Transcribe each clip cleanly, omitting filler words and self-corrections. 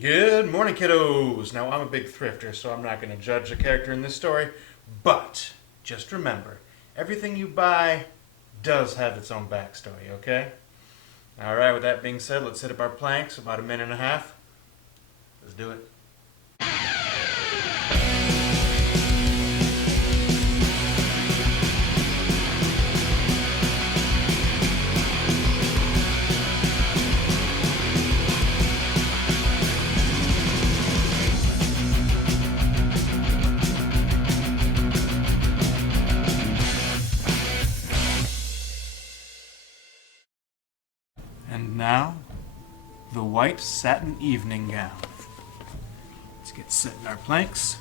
Good morning, kiddos. Now, I'm a big thrifter, so I'm not going to judge the character in this story, but just remember, everything you buy does have its own backstory, okay? All right, with that being said, let's hit up our planks, about a minute and a half. Let's do it. And now, the white satin evening gown. Let's get set in our planks.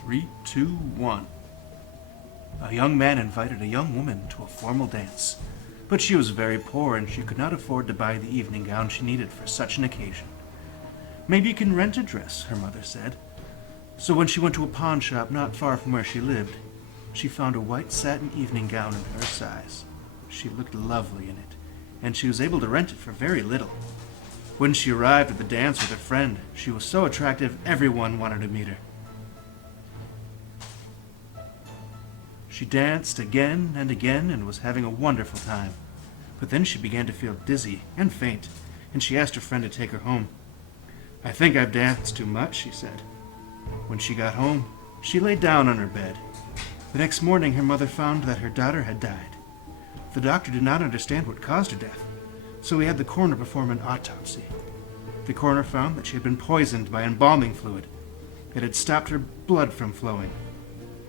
3, 2, 1. A young man invited a young woman to a formal dance, but she was very poor and she could not afford to buy the evening gown she needed for such an occasion. Maybe you can rent a dress, her mother said. So when she went to a pawn shop not far from where she lived, she found a white satin evening gown in her size. She looked lovely in it, and she was able to rent it for very little. When she arrived at the dance with her friend, she was so attractive everyone wanted to meet her. She danced again and again and was having a wonderful time. But then she began to feel dizzy and faint, and she asked her friend to take her home. "I think I've danced too much," she said. When she got home, she lay down on her bed. The next morning, her mother found that her daughter had died. The doctor did not understand what caused her death, so he had the coroner perform an autopsy. The coroner found that she had been poisoned by embalming fluid. It had stopped her blood from flowing.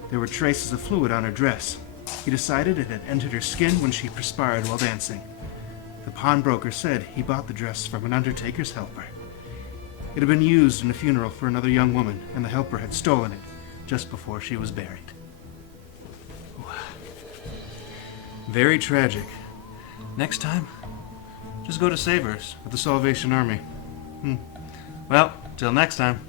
There were traces of fluid on her dress. He decided it had entered her skin when she perspired while dancing. The pawnbroker said he bought the dress from an undertaker's helper. It had been used in a funeral for another young woman, and the helper had stolen it just before she was buried. Very tragic. Next time, just go to Savers with the Salvation Army. Well, till next time.